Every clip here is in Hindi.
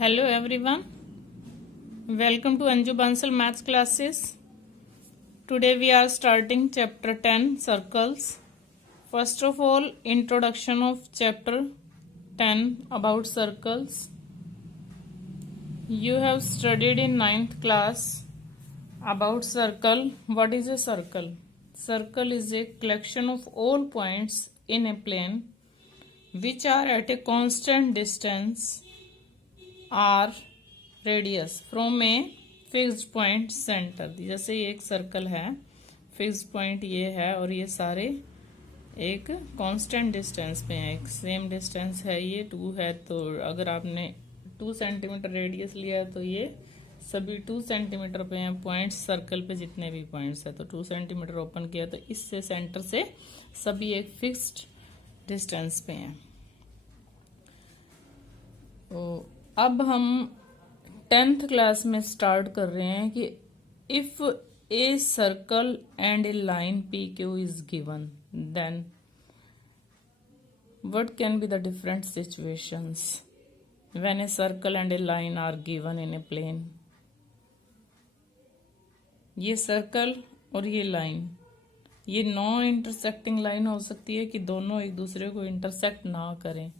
Hello everyone, welcome to Anju Bansal Maths classes. Today we are starting chapter 10 circles. First of all, introduction of chapter 10 about circles. You have studied in 9th class about circle. What is a circle? Circle is a collection of all points in a plane which are at a constant distance R radius from a fixed point centre. जैसे ये एक सर्कल है, फिक्स्ड पॉइंट ये है और ये सारे एक कांस्टेंट डिस्टेंस पे हैं, एक सेम डिस्टेंस है, ये 2 है। तो अगर आपने 2 सेंटीमीटर रेडियस लिया है तो ये सभी 2 सेंटीमीटर पे हैं पॉइंट्स, सर्कल पे जितने भी पॉइंट्स है। तो 2 सेंटीमीटर ओपन किया तो इससे सेंटर से सभी एक फिक्स्ड डिस्टेंस पे हैं। तो अब हम 10th क्लास में स्टार्ट कर रहे हैं कि if a circle and a line P Q is given then what can be the different situations when a circle and a line are given in a plane. ये सर्कल और ये लाइन, ये नॉन इंटरसेक्टिंग लाइन हो सकती है कि दोनों एक दूसरे को इंटरसेक्ट ना करें।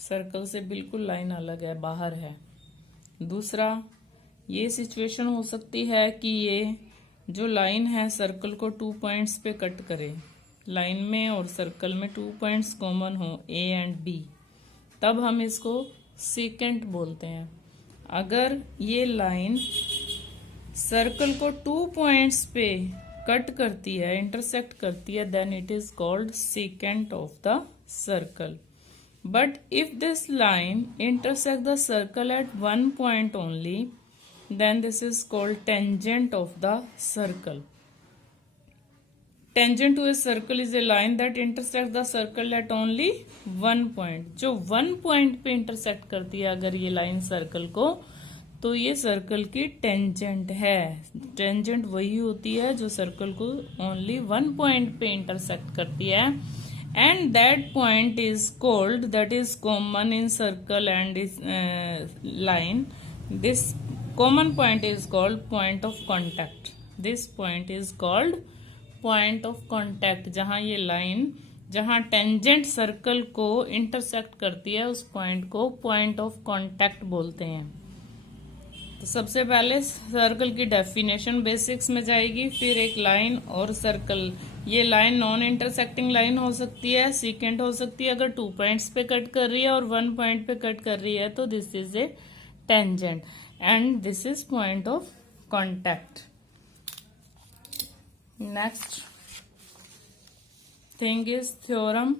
सर्कल से बिल्कुल लाइन अलग है, बाहर है। दूसरा, ये सिचुएशन हो सकती है कि ये जो लाइन है सर्कल को 2 पॉइंट्स पे कट करे। लाइन में और सर्कल में 2 पॉइंट्स कॉमन हो, ए एंड बी, तब हम इसको सेकेंट बोलते हैं। अगर ये लाइन सर्कल को 2 पॉइंट्स पे कट करती है, इंटरसेक्ट करती है, then it is called secant of the circle. But if this line intersects the circle at one point only, then this is called tangent of the circle. Tangent to a circle is a line that intersects the circle at only one point. जो 1 point पे intersect करती है अगर ये line circle को, तो ये सर्कल की टेंजेंट है। टेंजेंट वही होती है जो सर्कल को ओनली 1 पॉइंट पे इंटरसेक्ट करती है। And that point is called, that is common in circle and is line. This common point is called point of contact. This point is called point of contact. जहाँ ये line, जहाँ टेंजेंट सर्कल को इंटरसेक्ट करती है, उस पॉइंट को पॉइंट ऑफ कॉन्टैक्ट बोलते हैं। तो सबसे पहले सर्कल की डेफिनेशन बेसिक्स में जाएगी, फिर एक लाइन और सर्कल। ये लाइन नॉन इंटरसेक्टिंग लाइन हो सकती है, सीकेंट हो सकती है अगर 2 पॉइंट्स पे कट कर रही है, और 1 पॉइंट पे कट कर रही है तो this is a tangent and this is point of contact. Next thing is theorem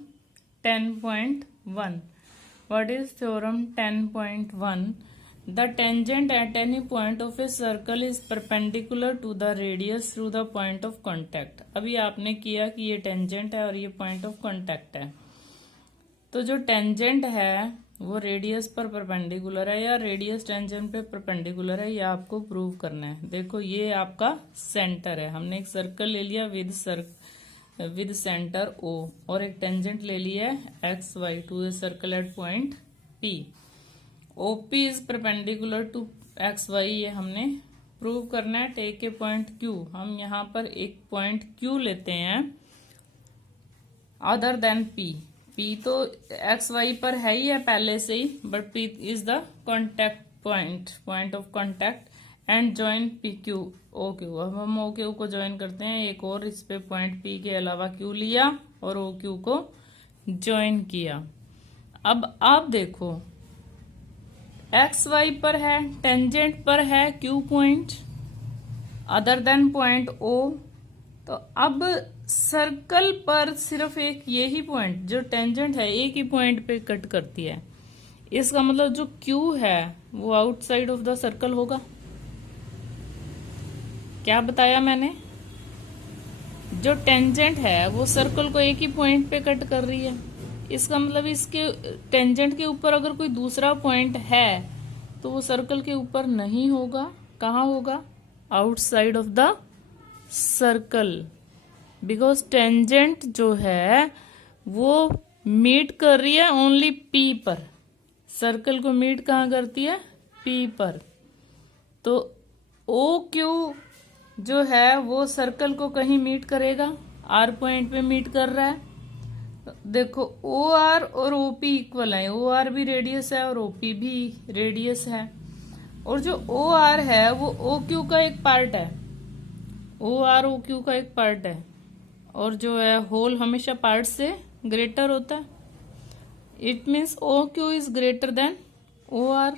10.1। What is theorem 10.1? The tangent at any point of a circle is perpendicular to the radius through the point of contact. अभी आपने किया कि ये टेंजेंट है और ये पॉइंट ऑफ कांटेक्ट है। तो जो टेंजेंट है वो रेडियस पर परपेंडिकुलर है या रेडियस टेंजेंट पे परपेंडिकुलर है, ये आपको प्रूव करना है। देखो ये आपका सेंटर है, हमने एक सर्कल ले लिया विद सेंटर O और एक टेंजेंट ले लिया X Y to a circle at point P। OP is perpendicular to X Y, ये हमने प्रूव करना है। टेक ए पॉइंट Q, हम यहाँ पर एक पॉइंट Q लेते हैं अदर देन P। P तो एक्स वाई पर है ही है पहले से ही, but P is the contact point of contact and join PQ OQ। अब हम OQ को ज्वाइन करते हैं, एक और इस पे पॉइंट P के अलावा Q लिया और OQ को ज्वाइन किया। अब आप देखो एक्स वाई पर है, टेंजेंट पर है Q point other than point O। तो अब सर्कल पर सिर्फ एक यही पॉइंट जो टेंजेंट है एक ही पॉइंट पे कट करती है। इसका मतलब जो Q है वो आउटसाइड ऑफ द सर्कल होगा। क्या बताया मैंने? जो टेंजेंट है वो सर्कल को एक ही पॉइंट पे कट कर रही है। इसका मतलब इसके टेंजेंट के ऊपर अगर कोई दूसरा पॉइंट है तो वो सर्कल के ऊपर नहीं होगा। कहाँ होगा? Outside of the circle, because tangent जो है वो मीट कर रही है ओनली P पर, सर्कल को मीट कहाँ करती है, पी पर। तो ओ क्यू जो है वो सर्कल को कहीं मीट करेगा, आर पॉइंट पे मीट कर रहा है। देखो ओ आर और ओपी इक्वल है, ओ आर भी रेडियस है और ओपी भी रेडियस है, और जो ओ आर है वो ओ क्यू का एक पार्ट है, ओ आर ओ क्यू का एक पार्ट है, और जो है होल हमेशा पार्ट से ग्रेटर होता है। It means O Q is greater than O R,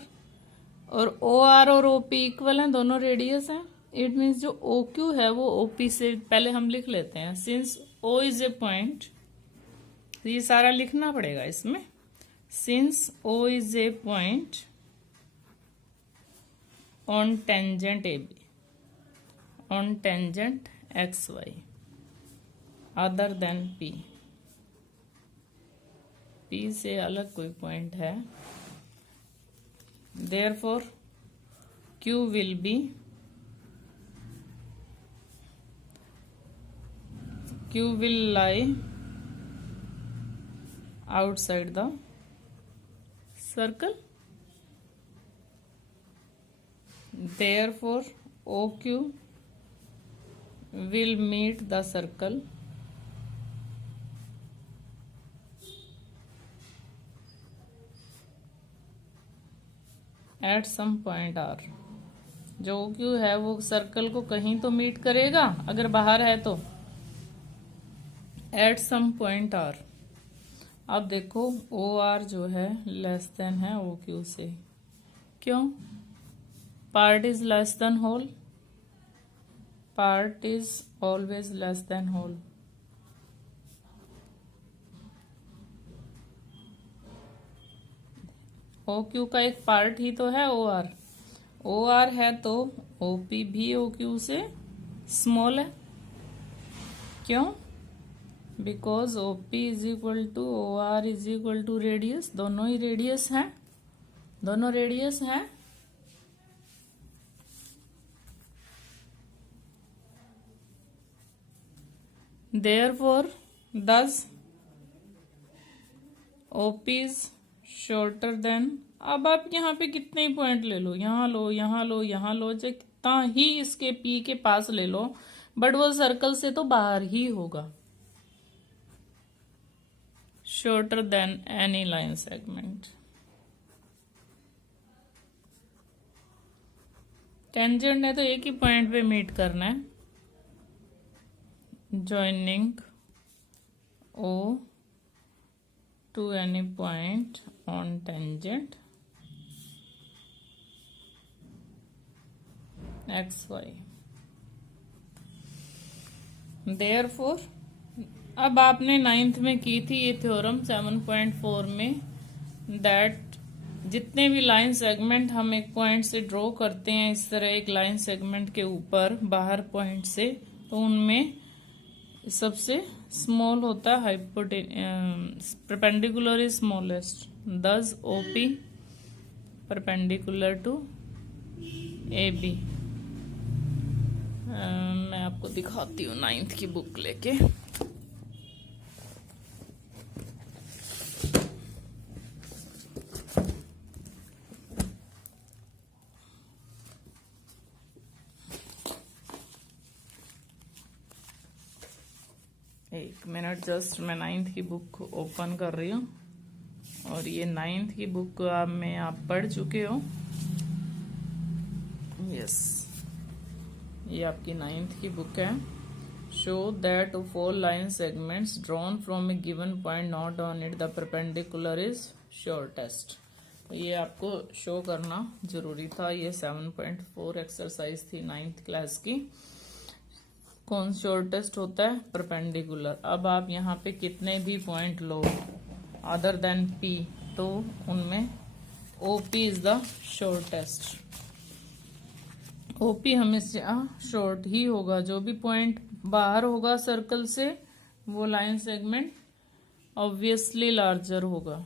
और ओ आर और ओ पी इक्वल हैं, दोनों रेडियस हैं। इट मीन्स जो ओ क्यू है वो ओ पी से, पहले हम लिख लेते हैं, since O is a point, ये सारा लिखना पड़ेगा इसमें, since O is a point on tangent A B, on tangent X Y other than P, P से अलग कोई पॉइंट है, therefore Q will be, Q will lie outside the circle, therefore OQ will meet the circle at some point R. जो क्यू है वो सर्कल को कहीं तो मीट करेगा अगर बाहर है तो, एट सम पॉइंट आर। अब देखो ओ आर जो है लेस देन है ओ क्यू से, क्यों, part is less than whole, part is always less than whole. O Q का एक पार्ट ही तो है ओ आर, ओ आर है तो ओ पी भी ओ क्यू से स्मॉल है, क्यों, because O P is equal to O R is equal to radius, दोनों ही रेडियस हैं, दोनों रेडियस हैं। therefore thus OP is shorter than, अब आप यहाँ पे कितने ही पॉइंट ले लो, यहाँ लो यहाँ लो यहाँ लो, चाहे कितना ही इसके P के पास ले लो, बट वो सर्कल से तो बाहर ही होगा, shorter than any line segment। Tangent है तो एक ही पॉइंट पे मीट करना है, joining O to any point on tangent XY। therefore अब आपने 9th में की थी ये थ्योरम 7.4 में, दैट जितने भी लाइन सेगमेंट हम एक पॉइंट से ड्रॉ करते हैं इस तरह एक लाइन सेगमेंट के ऊपर बाहर पॉइंट से, तो उनमें सबसे स्मॉल होता है perpendicular is smallest, thus OP perpendicular to A B. मैं आपको दिखाती हूँ 9th की बुक लेके, एक मिनट जस्ट मैं 9th की बुक ओपन कर रही हूँ, और ये 9th की बुक आप पढ़ चुके हो, यस ये आपकी 9th की बुक है। Show that of all line segments drawn from A given point not on it the perpendicular is shortest, ये आपको शो करना जरूरी था। ये 7.4 एक्सरसाइज थी 9th क्लास की। कौन शॉर्टेस्ट होता है, परपेंडिकुलर। अब आप यहाँ पे कितने भी पॉइंट लो अदर देन पी, तो उनमें OP is the shortest, OP हमेशा शॉर्ट ही होगा। जो भी पॉइंट बाहर होगा सर्कल से वो लाइन सेगमेंट ऑब्वियसली लार्जर होगा।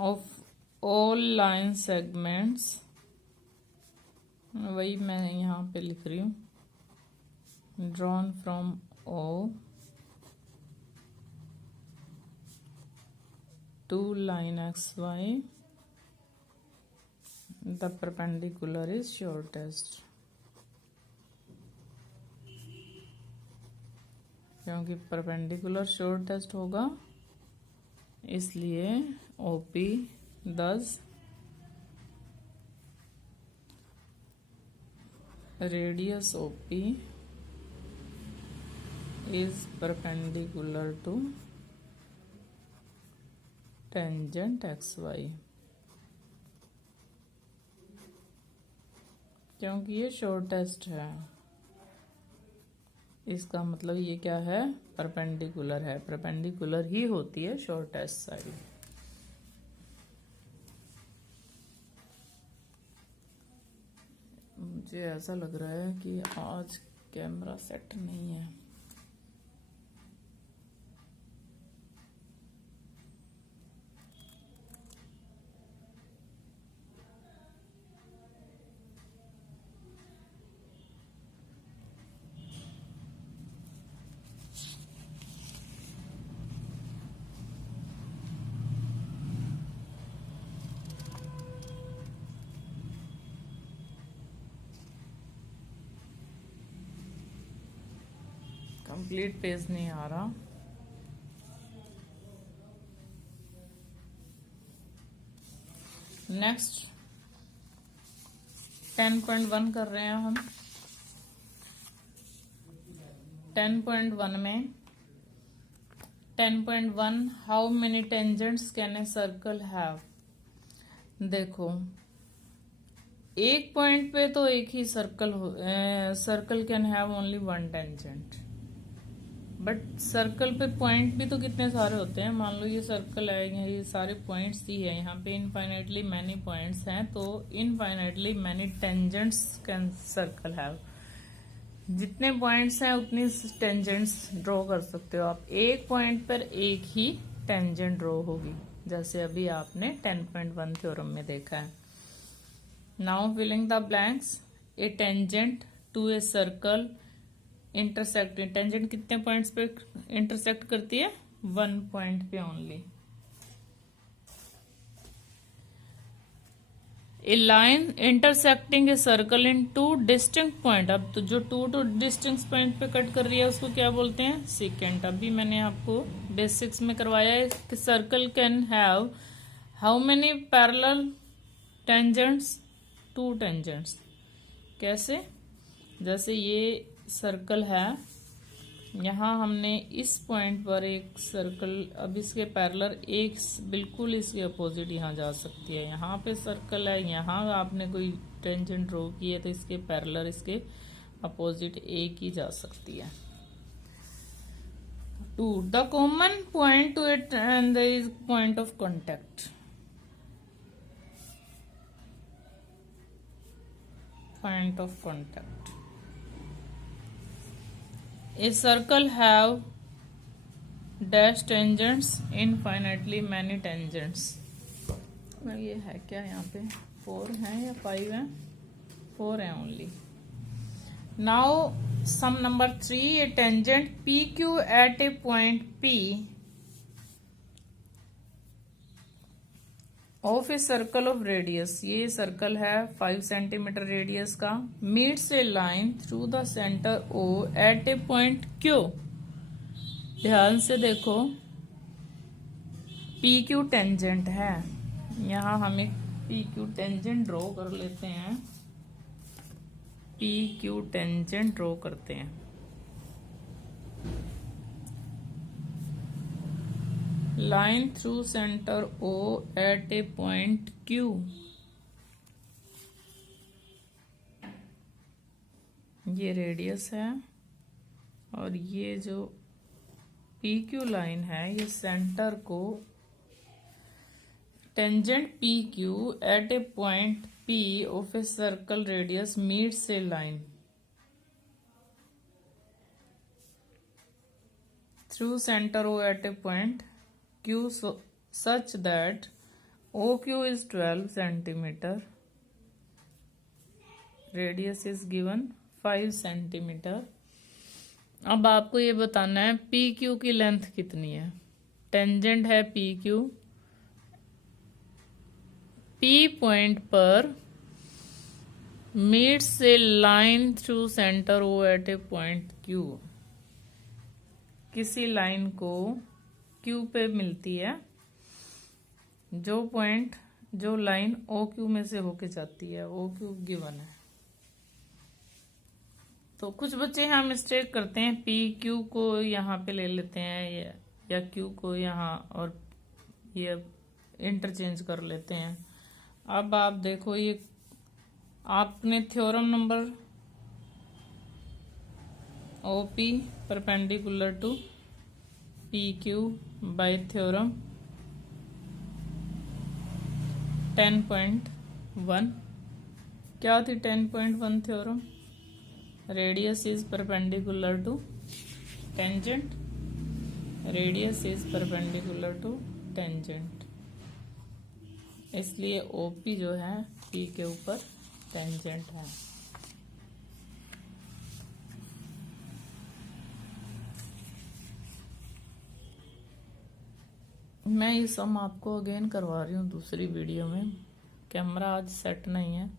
ऑफ ऑल लाइन सेगमेंट्स, वही मैं यहाँ पे लिख रही हूँ, drawn from O to line xy, the perpendicular is shortest. क्योंकि परपेंडिकुलर शॉर्टेस्ट होगा इसलिए OP thus radius OP is perpendicular to tangent xy. क्योंकि ये शॉर्टेस्ट है, इसका मतलब ये क्या है, परपेंडिकुलर है, परपेंडिकुलर ही होती है शॉर्टेस्ट साइड। मुझे ऐसा लग रहा है कि आज कैमरा सेट नहीं है। कंप्लीट पेज नहीं आ रहा। नेक्स्ट 10.1 कर रहे हैं हम। 10.1 में 10.1 how many tangents can a circle have. देखो एक पॉइंट पे तो एक ही circle can have only one tangent, but circle पे पॉइंट भी तो कितने सारे होते हैं। मान लो ये सर्कल है, ये सारे पॉइंट्स ही है, यहाँ पे इनफाइनाइटली मैनी पॉइंट्स हैं, तो infinitely many tangents can circle have. जितने पॉइंट्स हैं उतनी टेंजेंट्स ड्रॉ कर सकते हो आप। एक पॉइंट पर एक ही टेंजेंट ड्रॉ होगी, जैसे अभी आपने 10.1 थ्योरम में देखा है। Now filling the blanks. A tangent to a circle intersect. Tangent कितने पॉइंट्स पे इंटरसेक्ट करती है, वन पॉइंट पे only. A line intersecting a circle in two distinct point. अब तो जो टू डिस्टिंक्ट पॉइंट पे कट कर रही है उसको क्या बोलते हैं, सेकेंट। अभी मैंने आपको बेसिक्स में करवाया है कि circle can have how many parallel tangents, to tangents. कैसे, जैसे ये सर्कल है, यहाँ हमने इस पॉइंट पर एक सर्कल, अब इसके पैरेलल एक बिल्कुल इसके अपोजिट यहाँ जा सकती है। यहाँ पे सर्कल है, यहाँ आपने कोई टेंजेंट ड्रॉ की है तो इसके पैरेलल इसके अपोजिट एक ही जा सकती है। To the common point to it and the is point of contact. Point of contact. A circle have dash tangents, infinitely many tangents। ये है क्या, यहाँ पे 4 है या 5 है, 4 है only. Now some number 3। A tangent PQ at a point P of a circle of radius. ये सर्कल है 5 सेंटीमीटर रेडियस का। Meets a line through the centre O at a point Q। ध्यान से देखो, PQ टेंजेंट है, यहाँ हम एक PQ टेंजेंट ड्रॉ कर लेते हैं। PQ टेंजेंट ड्रॉ करते हैं। Line through centre O at a point Q। ये रेडियस है और ये जो PQ लाइन है ये सेंटर को tangent PQ at a point P of a circle radius meets a line through centre O at a point Q such that OQ is 12 centimeter, radius is given 5 centimeter। अब आपको ये बताना है PQ की लेंथ कितनी है। टेंजेंट है PQ पी पॉइंट पर meets a line through centre O at a point Q. किसी लाइन को क्यू पे मिलती है, जो लाइन ओ क्यू में से होके जाती है, ओ क्यू गिवन है। तो कुछ बच्चे यहाँ मिस्टेक करते हैं, पी क्यू को यहाँ पे ले लेते हैं या क्यू को यहाँ, और ये इंटरचेंज कर लेते हैं। अब आप देखो, ये आपने theorem number OP perpendicular to PQ by theorem 10.1 क्या थी 10.1 theorem? Radius is perpendicular to tangent, radius is perpendicular to tangent, इसलिए OP जो है P के ऊपर टेंजेंट है। मैं ये सम आपको अगेन करवा रही हूँ दूसरी वीडियो में, कैमरा आज सेट नहीं है।